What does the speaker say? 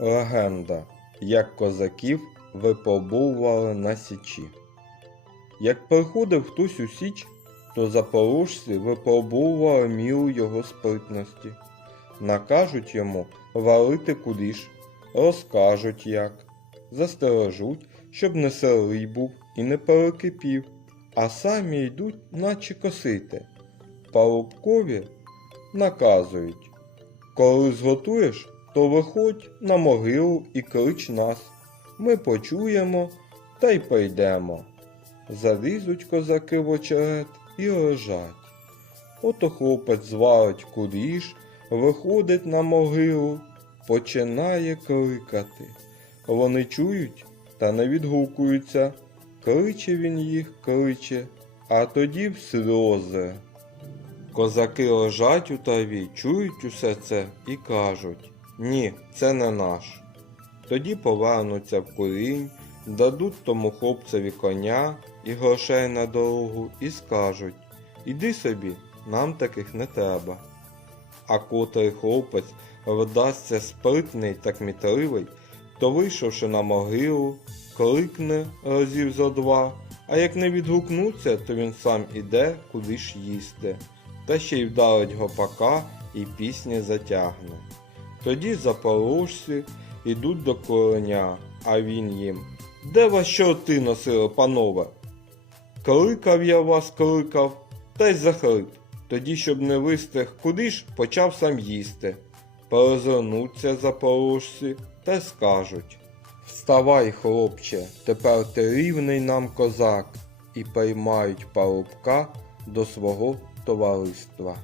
Легенда, як козаків випробовували на січі. Як приходив хтось у січ, то запорожці випробовували міру його спритності. Накажуть йому валити кудиш, розкажуть як, застережуть, щоб не сирий був і не перекипів, а самі йдуть, наче косити. Парубкові наказують коли зготуєш, то виходь на могилу і клич нас. Ми почуємо та й пойдемо. Залізуть козаки в очерет і лежать. Ото хлопець звалить кудіш, виходить на могилу, починає кликати. Вони чують та не відгукуються. Кличе він їх, кличе, а тоді в сльози. Козаки лежать у траві, чують усе це і кажуть Ні, це не наш. Тоді повернуться в курінь, дадуть тому хлопцеві коня і грошей на дорогу і скажуть Іди собі, нам таких не треба. А котрий хлопець вдасться спритний та кмітливий, то вийшовши на могилу, кликне разів зо два, а як не відгукнуться, то він сам іде куди ж їсти та ще й вдарить гопака і пісні затягне. Тоді запорожці йдуть до короня, а він їм Де вас чорти носили, панове? Кликав я вас, кликав, та й захрип. Тоді, щоб не вистиг куди ж, почав сам їсти. Перезирнуться запорожці та скажуть Вставай, хлопче, тепер ти рівний нам козак, і приймають парубка до свого товариства.